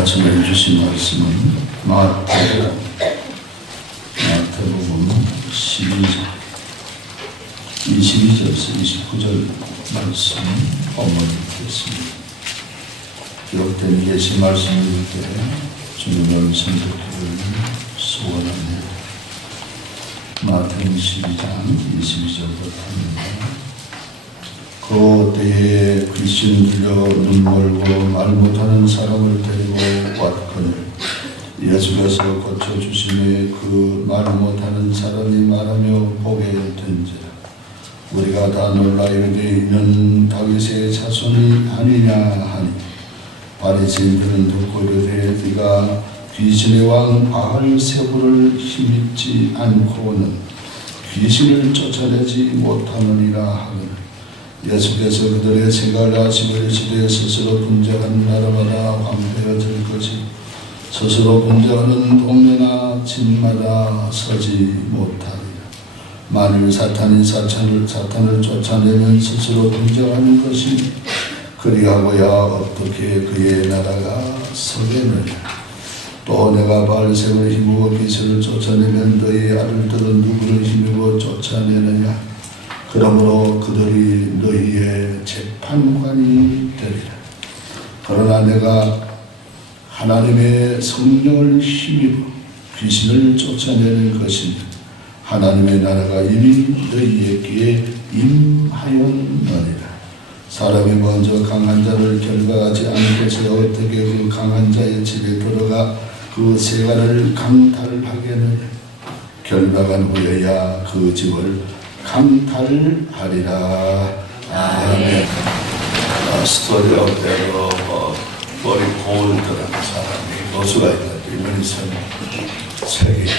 아침에 주신 말씀은 마태복음 12장 22절에서 29절 말씀 본문을 읽겠습니다. 기록된 예시 말씀을 읽을 때 주님을 선택하기를 소원합니다. 마태복음 12장 22절부터 합니다. 그 때에 귀신 들려 눈 멀고 말 못하는 사람을 데리고 왔거늘 예수께서 고쳐주심에 그 말 못하는 사람이 말하며 보게 된지라. 우리가 다 놀라 이르되 이는 다윗의 자손이 아니냐 하니 바리새인들은 듣고 이르되 네가 귀신의 왕 바알세불을 힘입지 않고는 귀신을 쫓아내지 못하느니라 하거늘 예수께서 그들의 생각을 아시고 이르시되 스스로 분쟁하는 나라마다 황폐해질 것이 스스로 분쟁하는 동네나 집마다 서지 못하리라. 만일 사탄이 사탄을 쫓아내면 스스로 분쟁하는 것이 그리하고야 어떻게 그의 나라가 서겠느냐. 또 내가 바알세불을 힘입어 귀신을 쫓아내면 너희 아들들은 누구를 힘입어 쫓아내느냐. 그러므로 그들이 너희의 재판관이 되리라. 그러나 내가 하나님의 성령을 힘입어 귀신을 쫓아내는 것이니 하나님의 나라가 이미 너희에게 임하였느니라. 사람이 먼저 강한 자를 결박하지 않고서 어떻게 그 강한 자의 집에 들어가 그 세간을 강탈하겠느냐. 결박한 후에야 그 집을 강탈하리라. 아멘. 스토리 업대로 머리 고울더라는 사람이 노수가 있는데 이번에 선 책이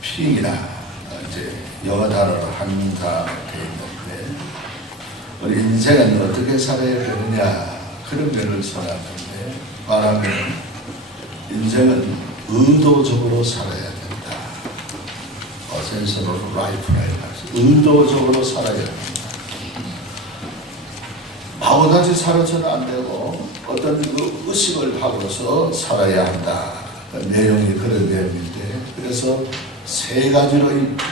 픽이나 이제 영어 단어로 한다 되어 있는데 우리 인생은 어떻게 살아야 되느냐 그런 면을 선하는데 말하면 인생은 의도적으로 살아야 된다. 센서로 라이프라이프 의도적으로 살아야 됩니다. 마구같이 살아서는 안 되고 어떤 그 의식을 하고서 살아야 한다. 그 내용이 그런 내용인데 그래서 세 가지로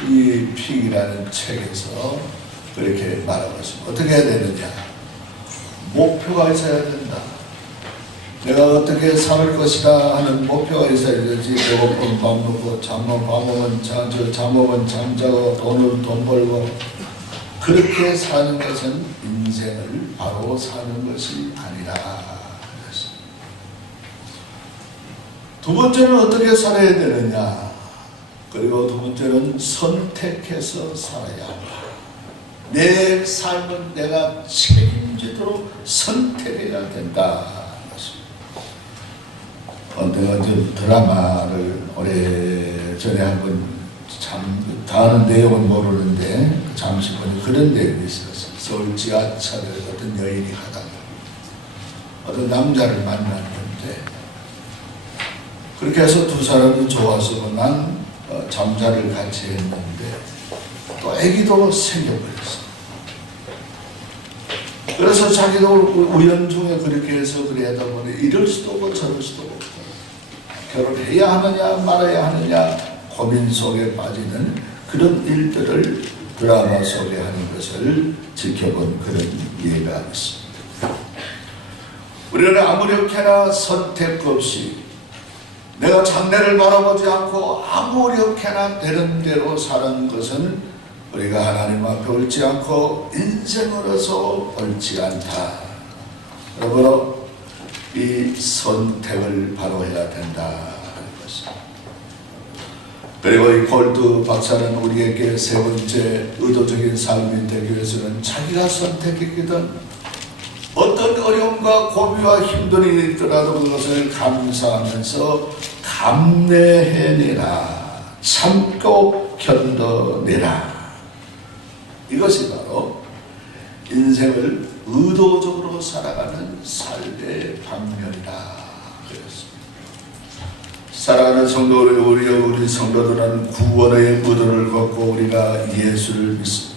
이 픽이라는 책에서 그렇게 말하고 있습니다. 어떻게 해야 되느냐? 목표가 있어야 된다. 내가 어떻게 살 것이다 하는 목표가 있어야 되지. 배고프면 밥 먹고 잠먹으면 밥 먹으면 잠먹으면 잠자고 돈 벌고 그렇게 사는 것은 인생을 바로 사는 것이 아니라. 두 번째는 어떻게 살아야 되느냐. 그리고 두 번째는 선택해서 살아야 한다. 내 삶은 내가 책임지도록 선택해야 된다. 내가 좀 드라마를 오래전에 한번 참 다른 내용은 모르는데 잠시 보니 그런 내용이 있었어요. 서울 지하철을 어떤 여인이 하다가 어떤 남자를 만났는데 그렇게 해서 두 사람이 좋아서 그만 잠자를 같이 했는데 또 아기도 생겨버렸어. 그래서 자기도 우연중에 그렇게 해서 그러다 보니 이럴 수도 없고 저럴 수도 없고 결혼해야 하느냐 말아야 하느냐 고민 속에 빠지는 그런 일들을 드라마 속에 하는 것을 지켜본 그런 예가 있습니다. 우리는 아무렇게나 선택 없이 내가 장래를 바라보지 않고 아무렇게나 되는 대로 사는 것은 우리가 하나님 앞에 옳지 않고 인생으로서 옳지 않다. 그러므로 이 선택을 바로 해야 된다. 그리고 이 골드 박사는 우리에게 세 번째 의도적인 삶이 되기 위해서는 자기가 선택했거든 어떤 어려움과 고비와 힘든 일이 있더라도 그것을 감사하면서 감내해내라. 참고 견뎌내라. 이것이 바로 인생을 의도적으로 가지고 살아가는 삶의 방면이다 그랬습니다. 사랑하는 성도들, 우리 성도들은 구원의 의도를 걷고 우리가 예수를 믿습니다.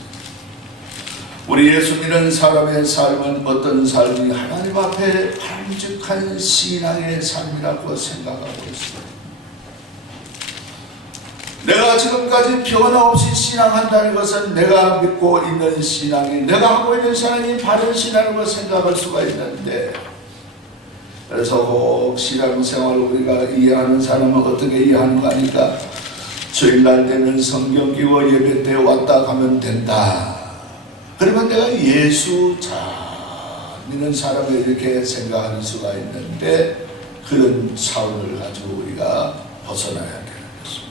우리 예수 믿는 사람의 삶은 어떤 삶이 하나님 앞에 바람직한 신앙의 삶이라고 생각하고 있습니다. 내가 지금까지 변함없이 신앙한다는 것은 내가 믿고 있는 신앙이, 내가 하고 있는 신앙이 바른 신앙으로 생각할 수가 있는데, 그래서 꼭 신앙생활을 우리가 이해하는 사람은 어떻게 이해하는가 하니까 주일날 되면 성경 기워 예배 때 왔다 가면 된다. 그러면 내가 예수 잘 믿는 사람을 이렇게 생각하는 수가 있는데, 그런 차원을 가지고 우리가 벗어나야 되는 것입니다.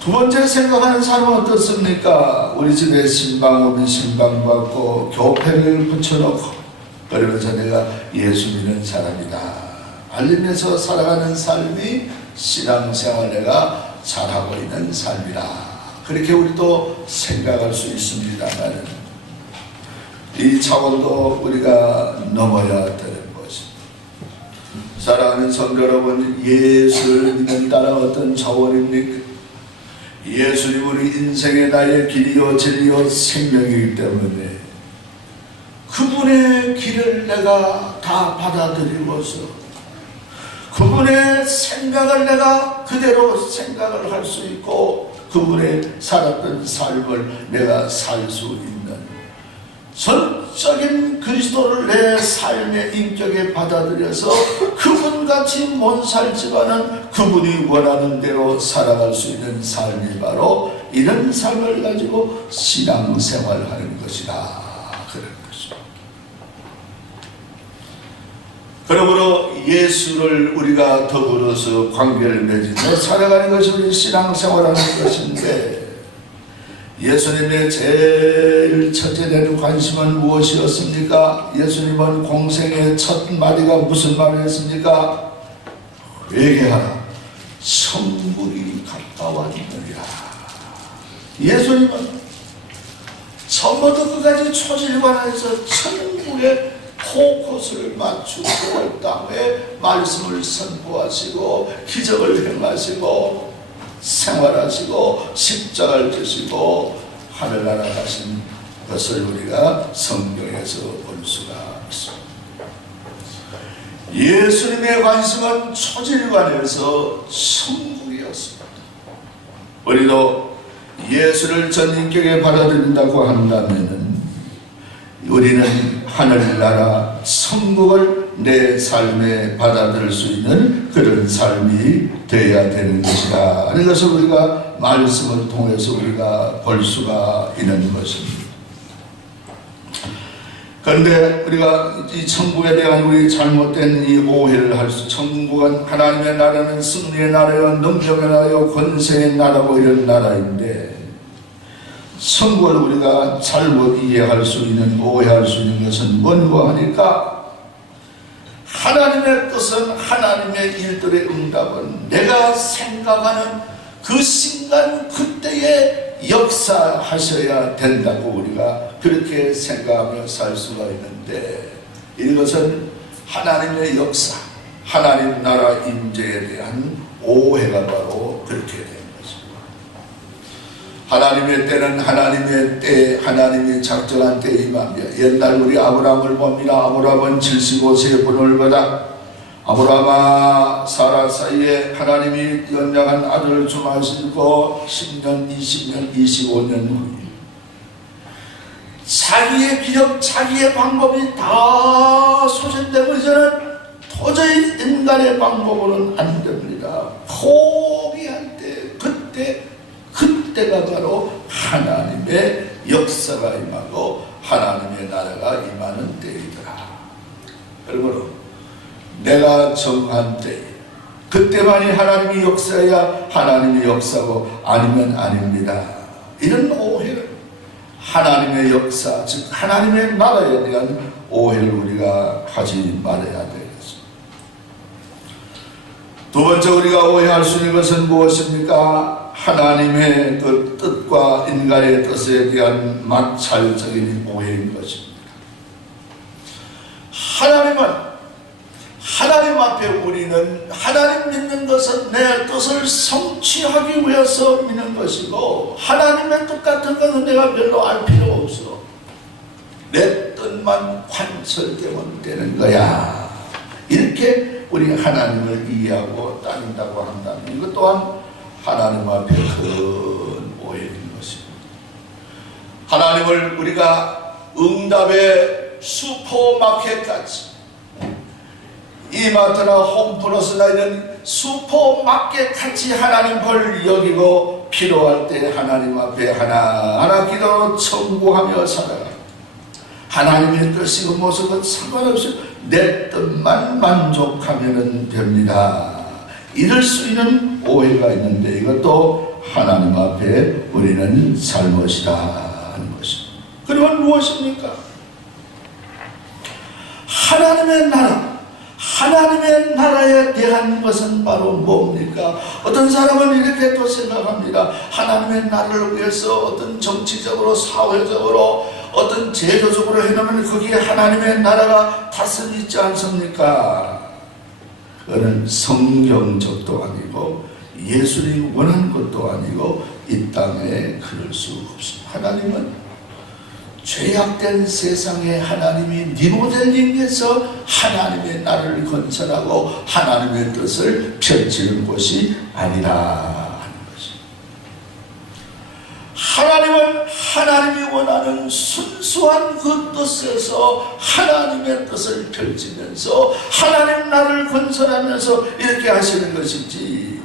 두 번째 생각하는 사람은 어떻습니까? 우리 집에 신방 오면 신방 받고 교패를 붙여놓고 그러면서 내가 예수 믿는 사람이다 알리면서 살아가는 삶이 신앙생활 내가 잘하고 있는 삶이다, 그렇게 우리도 생각할 수 있습니다만, 이 차원도 우리가 넘어야 되는 것입니다. 사랑하는 성도 여러분, 예수를 믿는다는 어떤 차원입니까? 예수님 우리 인생의 나의 길이요 진리요 생명이기 때문에 그분의 길을 내가 다 받아들이고서 그분의 생각을 내가 그대로 생각을 할 수 있고 그분의 살았던 삶을 내가 살 수 있는 전적인 그리스도를 내 삶의 인격에 받아들여서 그분같이 못 살지만은 그분이 원하는 대로 살아갈 수 있는 삶이 바로 이런 삶을 가지고 신앙생활하는 것이다 그런 것입니다. 그러므로 예수를 우리가 더불어서 관계를 맺으며 살아가는 것이 우리 신앙생활하는 것인데, 예수님의 제일 첫째되는 관심은 무엇이었습니까? 예수님은 공생의 첫 마디가 무슨 말이었습니까? 회개하라, 천국이 가까웠느니라. 예수님은 처음부터 끝까지 초질관에서 천국의 포커스를 맞추고 그 다음에 말씀을 선포하시고 기적을 행하시고 생활하시고 십자가를 지시고 하늘나라 가신 것을 우리가 성경에서 볼 수가 있습니다. 예수님의 관심은 초질관에서 천국이었습니다. 우리도 예수를 전 인격에 받아들인다고 한다면 우리는 하늘나라 천국을 내 삶에 받아들일 수 있는 그런 삶이 되어야 되는 것이다 하는 것을 우리가 말씀을 통해서 우리가 볼 수가 있는 것입니다. 그런데 우리가 이 천국에 대한 우리 잘못된 이 오해를 할 수, 천국은 하나님의 나라는 승리의 나라요 능력의 나라요 권세의 나라고 이런 나라인데, 천국을 우리가 잘못 이해할 수 있는, 오해할 수 있는 것은 뭔가 하니까, 하나님의 뜻은, 하나님의 일들의 응답은 내가 생각하는 그 순간 그때에 역사하셔야 된다고 우리가 그렇게 생각하며 살 수가 있는데, 이것은 하나님의 역사, 하나님 나라 임재에 대한 오해가 바로 그렇게 됩니다. 하나님의 때는 하나님의 때, 하나님이 작정한 때에 임합니다. 옛날 우리 아브라함을 봅니다. 아브라함은 75세에 분을 받아 아브라함과 사라 사이에 하나님이 연약한 아들을 주마시고 10년, 20년, 25년 후에 자기의 기력, 자기의 방법이 다 소진되고 이제는 도저히 인간의 방법으로는 안 됩니다. 포기할 때, 그때가 바로 하나님의 역사가 임하고 하나님의 나라가 임하는 때이더라. 그러므로 내가 정한 때, 그때만이 하나님이 역사야 하나님이 역사고 아니면 아닙니다. 이런 오해를, 하나님의 역사, 즉 하나님의 나라에 대한 오해를 우리가 하지 말아야 되겠습니다. 두 번째 우리가 오해할 수 있는 것은 무엇입니까? 하나님의 그 뜻과 인간의 뜻에 대한 마찰적인 오해인 것입니다. 하나님 앞에 우리는 하나님 믿는 것은 내 뜻을 성취하기 위해서 믿는 것이고, 하나님의 뜻 같은 것은 내가 별로 알 필요가 없어. 내 뜻만 관철되면 되는 거야. 이렇게 우리 하나님을 이해하고 따른다고 한다면 이것 또한 하나님 앞에 큰 오해인 것입니다. 하나님을 우리가 응답의 슈퍼마켓같이, 이마트나 홈플러스나 이런 슈퍼마켓같이 하나님을 여기고 필요할 때 하나님 앞에 하나하나 기도로 청구하며 살아가. 하나님의 뜻이고 모습은 상관없이 내 뜻만 만족하면 됩니다. 이럴 수 있는 오해가 있는데, 이것도 하나님 앞에 우리는 잘못이다 하는 것입니다. 그러면 무엇입니까? 하나님의 나라에 대한 것은 바로 뭡니까? 어떤 사람은 이렇게 또 생각합니다. 하나님의 나라를 위해서 어떤 정치적으로, 사회적으로, 어떤 제도적으로 해놓으면 거기에 하나님의 나라가 다스리 있지 않습니까? 그거는 성경적도 아니고 예수님이 원하는 것도 아니고 이 땅에 그럴 수 없습니다. 하나님은 죄악된 세상에 하나님이 리모델링해서 하나님의 나라를 건설하고 하나님의 뜻을 펼치는 곳이 아니라 하는 것입니다. 하나님은 하나님이 원하는 순수한 그 뜻에서 하나님의 뜻을 펼치면서 하나님 나라를 건설하면서 이렇게 하시는 것이지,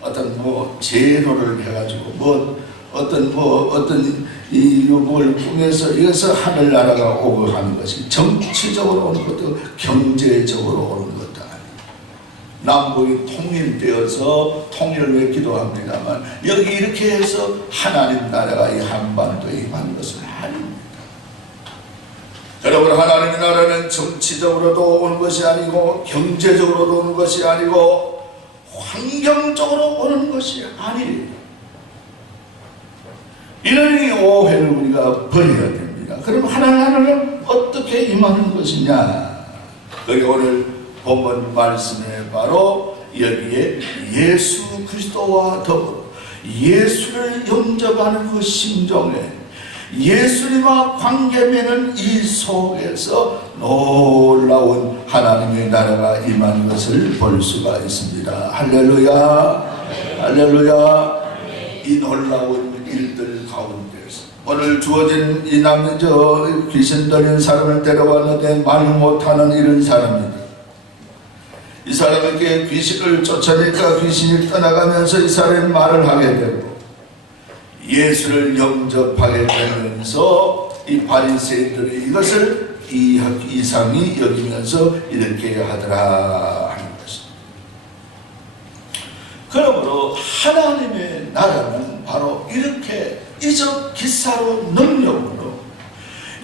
어떤 제도를 해가지고 어떤 뭘 통해서 이어서 하늘나라가 오고 하는 것이 정치적으로 오는 것도 경제적으로 오는 것도 아니에요. 남북이 통일되어서 통일을 왜 기도합니다만, 여기 이렇게 해서 하나님 나라가 이 한반도에 임하는 것은 아닙니다. 여러분, 하나님의 나라는 정치적으로도 오는 것이 아니고 경제적으로도 오는 것이 아니고 환경적으로 오는 것이 아니에요. 이런 이 오해를 우리가 버려야 됩니다. 그럼 하나님 나라는 어떻게 임하는 것이냐? 그게 오늘 본문 말씀에 바로 여기에 예수 그리스도와 더불어 예수를 영접하는 그 심정에 예수님과 관계 맺는 이 속에서 놀라운 하나님의 나라가 임하는 것을 볼 수가 있습니다. 할렐루야, 할렐루야. 이 놀라운 일들 가운데서 오늘 주어진 이 귀신 들린 사람을 데려왔는데 말 못하는 이런 사람이다. 이 사람에게 귀신을 쫓아내니까 귀신이 떠나가면서 이 사람이 말을 하게 되고 예수를 영접하게 되면서 이 바리새인들이 이것을 이상히 여기면서 이렇게 하더라 하는 것입니다. 그러므로 하나님의 나라는 바로 이렇게 이적 기사로 능력으로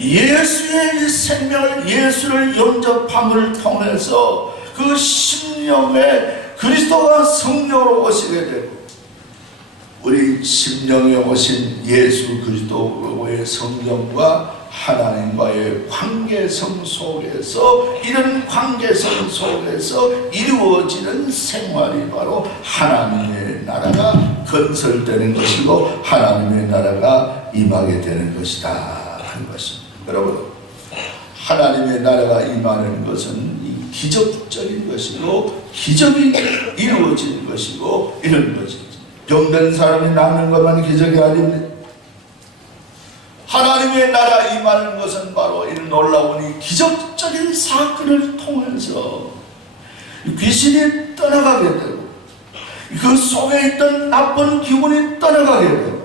예수의 이 생명을, 예수를 영접함을 통해서 그 심령에 그리스도가 성령으로 오시게 되고, 우리 심령에 오신 예수 그리스도의 성령과 하나님과의 관계성 속에서, 이런 관계성 속에서 이루어지는 생활이 바로 하나님의 나라가 건설되는 것이고 하나님의 나라가 임하게 되는 것이다 하는 것입니다. 여러분, 하나님의 나라가 임하는 것은 기적적인 것이고 기적이 이루어지는 것이고 이런 것이죠. 병든 사람이 낫는 것만 기적이 아닙니다. 하나님의 나라 임하는 것은 바로 이런 놀라운 이 기적적인 사건을 통해서 귀신이 떠나가게 되고 그 속에 있던 나쁜 기운이 떠나가게 되고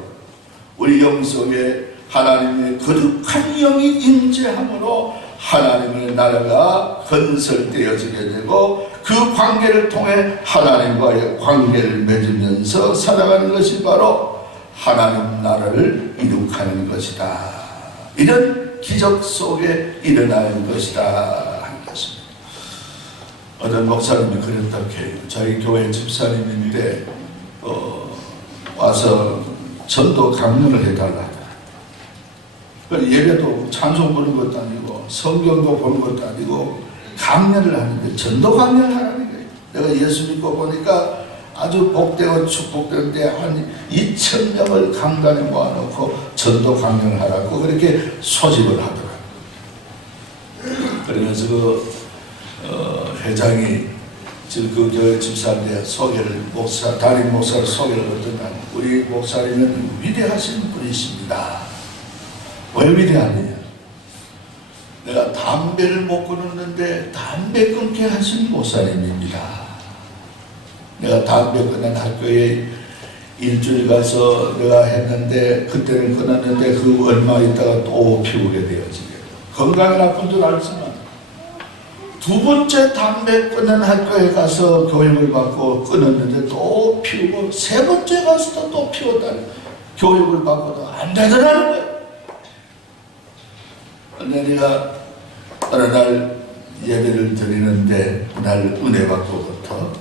우리 영속에 하나님의 거룩한 영이 임재함으로 하나님의 나라가 건설되어지게 되고 그 관계를 통해 하나님과의 관계를 맺으면서 살아가는 것이 바로 하나님 나라를 이룩하는 것이다. 이런 기적 속에 일어나는 것이다 하는 것입니다. 어떤 목사님이 그랬다고 해요. 저희 교회 집사님인데 와서 전도 강론을 해달라. 예배도 찬송 부르는 것도 아니고 성경도 보는 것도 아니고 강연을 하는데 전도 강연을 하라는 거예요. 내가 예수 믿고 보니까 아주 복되고 축복되는데 한 2,000명을 강단에 모아놓고 전도 강연을 하라고 그렇게 소집을 하더라고요. 그러면서 회장이 그 집사한테 소개를 담임 목사를 소개를 하더니 우리 목사님은 위대하신 분이십니다. 왜 위대하느냐? 내가 담배를 못 끊었는데 담배 끊게 하신 목사님입니다. 내가 담배 끊는 학교에 일주일 가서 내가 했는데 그때는 끊었는데 그 얼마 있다가 또 피우게 되어지게 건강이 나쁜 줄 알지만 두 번째 담배 끊는 학교에 가서 교육을 받고 끊었는데 또 피우고 세 번째 가서도 또 피웠다는 교육을 받고도 안 되더라는 거예요. 근데 내가 어느 날 예배를 드리는데 그날 은혜 받고부터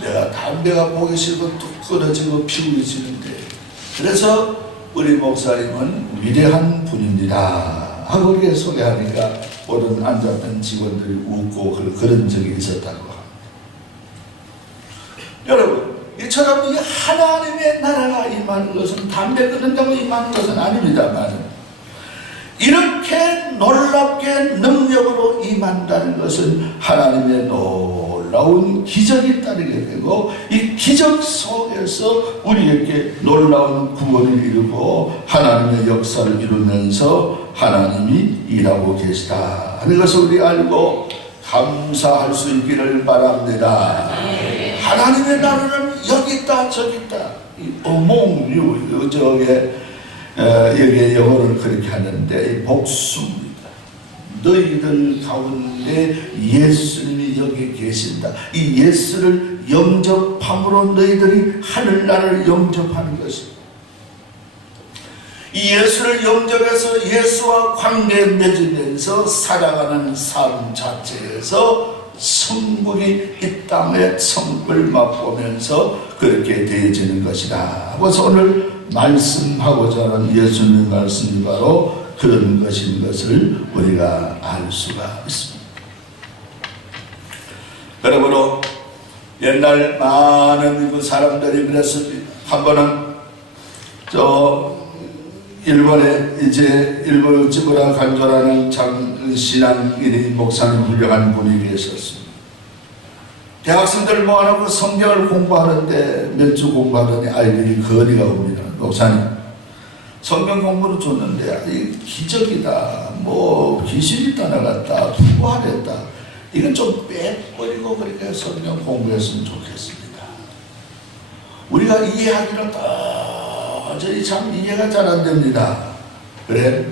내가 담배가 보기 싫고 뚝 끊어지고 피우기 싫은데 그래서 우리 목사님은 위대한 분입니다 하고 이렇게 소개하니까 모든 앉았던 직원들이 웃고 그런 적이 있었다고 합니다. 여러분 이처럼 하나님의 나라가 임하는 것은 담배 끊는다고 임하는 것은 아닙니다만 이렇게 놀랍게 능력으로 임한다는 것은 하나님의 놀라운 기적이 따르게 되고 이 기적 속에서 우리에게 놀라운 구원을 이루고 하나님의 역사를 이루면서 하나님이 일하고 계시다 하는 것을 우리 알고 감사할 수 있기를 바랍니다. 하나님의 나라는 여기 있다 저기 있다 among you 여기에 영어를 그렇게 하는데 복수입니다. 너희들 가운데 예수님이 여기 계신다. 이 예수를 영접함으로 너희들이 하늘나라를 영접하는 것입니다. 이 예수를 영접해서 예수와 관계 맺으면서 살아가는 삶 자체에서 천국이 이 땅에 천국을 맛보면서 그렇게 되어지는 것이다. 그래서 오늘 말씀하고자 하는 예수님의 말씀이 바로 그런 것인 것을 우리가 알 수가 있습니다. 그러므로 옛날 많은 그 사람들이 그랬습니다. 한 번은 일본에 이제 일본 찌부라 간조라는 신앙인이 목사님 훌륭한 분이 계셨습니다. 대학생들 모아놓고 성경을 공부하는데 몇 주 공부하더니 아이들이 거리가 옵니다. 목사님 성경 공부를 줬는데 이 기적이다 뭐 귀신이 떠나갔다 부활했다 이건 좀 빼버리고 그렇게 성경 공부했으면 좋겠습니다. 우리가 이해하기는 도저히 참 이해가 잘 안 됩니다. 그래?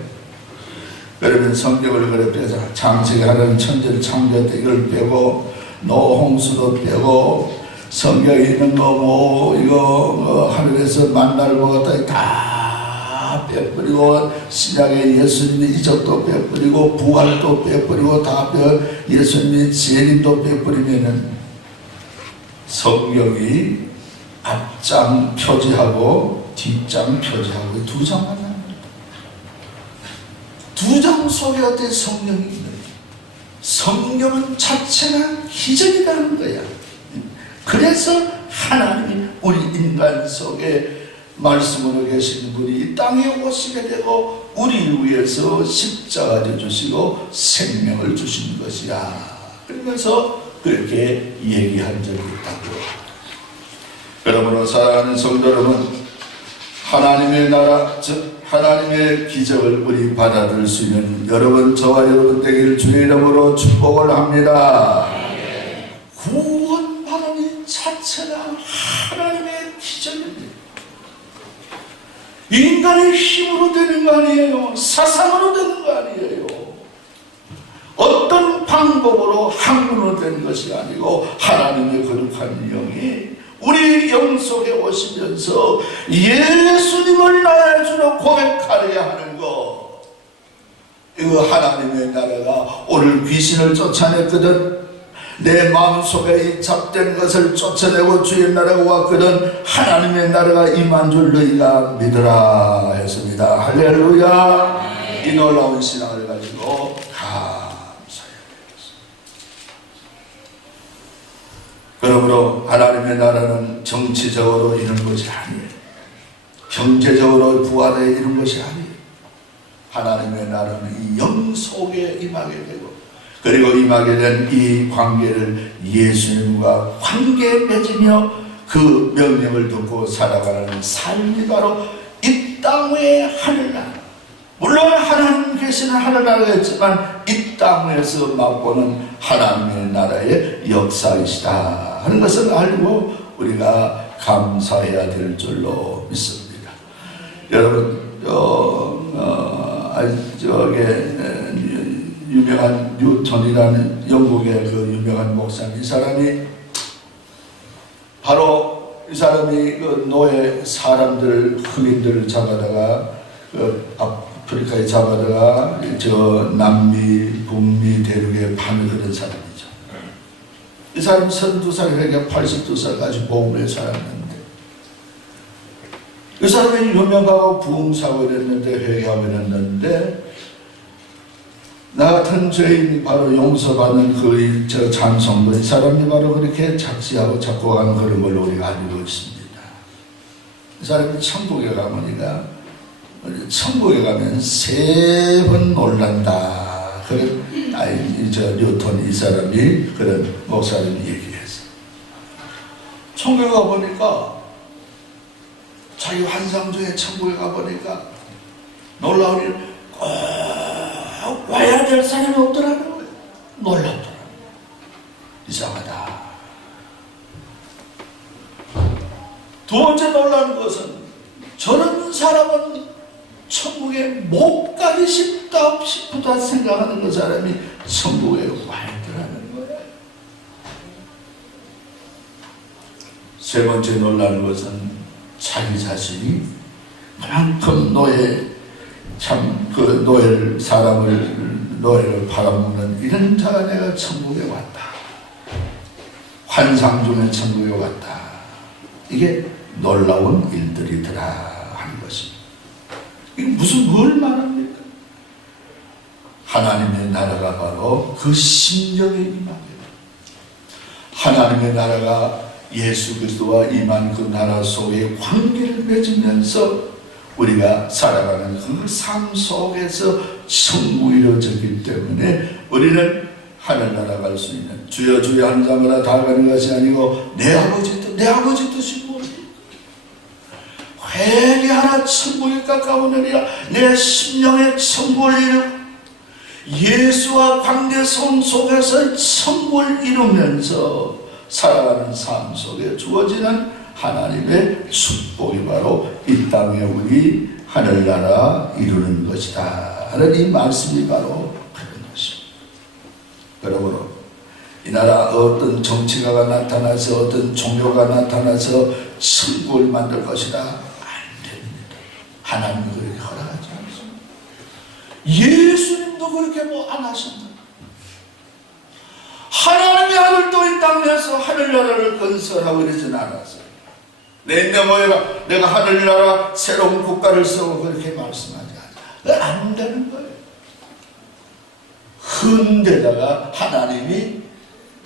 그러면 성경을 그래 빼서 창세기하는 천지를 창조했다 이걸 빼고 노홍수도 빼고 성경에 있는 이거 하늘에서 만나를 먹었다 다 빼버리고 신약의 예수님의 이적도 빼버리고 부활도 빼버리고 다 예수님의 재림도 빼버리면은 성경이 앞장 표지하고 뒷장 표지하고 두 장만 납니다. 두 장 속에 어떤 성령이 있는 거야. 성경은 자체가 기적이라는 거야. 그래서 하나님이 우리 인간 속에 말씀으로 계신 분이 이 땅에 오시게 되고 우리 위해서 십자가를 주시고 생명을 주신 것이야. 그러면서 그렇게 얘기한 적이 있다고. 그러므로 사랑하는 성도 여러분, 하나님의 나라, 즉 하나님의 기적을 우리 받아들일 수 있는 여러분, 저와 여러분 되기를 주의 이름으로 축복을 합니다. 구원받는 자체가 하나님의 기적입니다. 인간의 힘으로 되는 거 아니에요. 사상으로 되는 거 아니에요. 어떤 방법으로 학문으로 되는 것이 아니고 하나님의 거룩한 영이 우리 영 속에 오시면서 예수님을 나의 주로 고백하려야 하는 것. 이거 하나님의 나라가 오늘 귀신을 쫓아냈거든. 내 마음속에 이 잡된 것을 쫓아내고 주의 나라가 왔거든. 하나님의 나라가 임한 줄 너희가 믿으라 했습니다. 할렐루야. 이 놀라운 신앙을 가지고 감사해야 되겠습니다. 그러므로 하나님의 나라는 정치적으로 이런 것이 아니에요. 경제적으로 부활에 이런 것이 아니에요. 하나님의 나라는 이 영 속에 임하게 되고, 그리고 임하게 된 이 관계를 예수님과 관계 맺으며 그 명령을 듣고 살아가는 삶이 바로 이 땅의 하늘나라. 물론 하나님 계시는 하늘나라겠지만 이 땅에서 맛보는 하나님의 나라의 역사이시다 하는 것을 알고 우리가 감사해야 될 줄로 믿습니다. 여러분, 유명한 뉴턴이라는 영국의 그 유명한 목사님, 이 사람이 바로 이 사람이 그 노예 사람들, 흑인들을 잡아다가 그 아프리카에 잡아다가 저 남미, 북미 대륙에 파는 그런 사람이죠. 이 사람은 32살이니까 82살까지 보험을 살았는데, 이 사람이 유명하고 부흥사고 이랬는데, 회개하고 이랬는데, 나 같은 죄인이 바로 용서받는 그 저 찬송도 이 사람이 바로 그렇게 작시하고 작곡하는 그런 걸로 우리가 알고 있습니다. 이 사람이 천국에 가보니까, 천국에 가면 3번 놀란다. 그런 뉴턴 이 사람이 그런 목사님이 얘기했어. 천국에 가보니까 자기 환상 중에 천국에 가보니까 놀라운 일 꼭 와야 될 사람이 없더라는 거예요. 놀랍더라. 이상하다. 두 번째 놀라운 것은 저런 사람은 천국에 못 가기 싶다 생각하는 그 사람이 천국에 와야 되라는 거예요. 세 번째 놀라운 것은 자기 자신이 그만큼 노예를 팔아먹는 이런 자가 내가 천국에 왔다. 환상 중에 천국에 왔다. 이게 놀라운 일들이더라 하는 것입니다. 이게 뭘 말합니까? 하나님의 나라가 바로 그 심령에 임하게, 하나님의 나라가 예수 그리스도와 임한 그 나라 속에 관계를 맺으면서 우리가 살아가는 그 삶 속에서 천국이 이루어졌기 때문에 우리는 하늘나라 갈 수 있는, 주여 주여 하는 자마다 다 가는 것이 아니고 내 아버지 뜻이 무엇입니까? 회개하라 천국이 가까우느니라. 내 심령의 천국을 이루고 예수와 관계 속에서 천국을 이루면서 살아가는 삶 속에 주어지는 하나님의 축복이 바로 이 땅에 우리 하늘나라 이루는 것이다 하는 이 말씀이 바로 그런 것입니다. 그러므로 이 나라 어떤 정치가가 나타나서 어떤 종교가 나타나서 천국을 만들 것이다, 안 됩니다. 하나님이 그렇게 허락하지 않습니다. 예수님도 그렇게 안 하신다. 하나님의 아들도 이 땅에서 하늘나라를 건설하고 이러진 않았어요. 내가 하늘나라 새로운 국가를 세우고 그렇게 말씀하지 않아요. 안 되는 거예요. 흔데다가 하나님이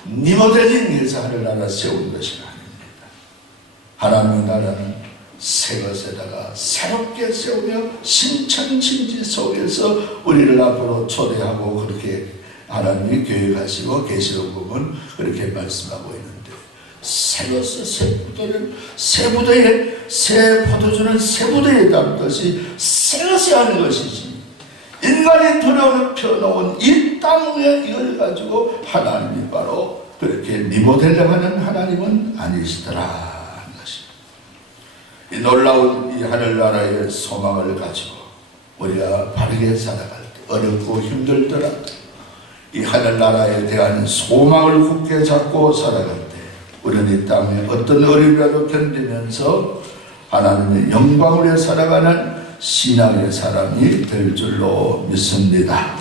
니모델링해서 하늘나라 세운 것이 아닙니다. 하나님의 나라는 새 것에다가 새롭게 세우며 신천진지 속에서 우리를 앞으로 초대하고 그렇게 하나님이 계획하시고 계시록 보면 그렇게 말씀하고 있는데, 새 것을 새 포도주는 새 부대에 담듯이 새 것이 하는 것이지, 인간이 들여놓은 이 땅에 이걸 가지고 하나님이 바로 그렇게 리모델링하는 하나님은 아니시더라 하는 것입니다. 이 놀라운 이 하늘나라의 소망을 가지고 우리가 바르게 살아갈 때, 어렵고 힘들더라도 이 하늘나라에 대한 소망을 굳게 잡고 살아갈 때 우리는 이 땅에 어떤 어려움이라도 견디면서 하나님의 영광을 위해 살아가는 신앙의 사람이 될 줄로 믿습니다.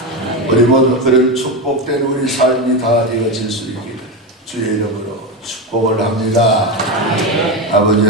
우리 모두 그런 축복된 우리 삶이 다 되어질 수 있기를 주의 이름으로 축복을 합니다. 아버지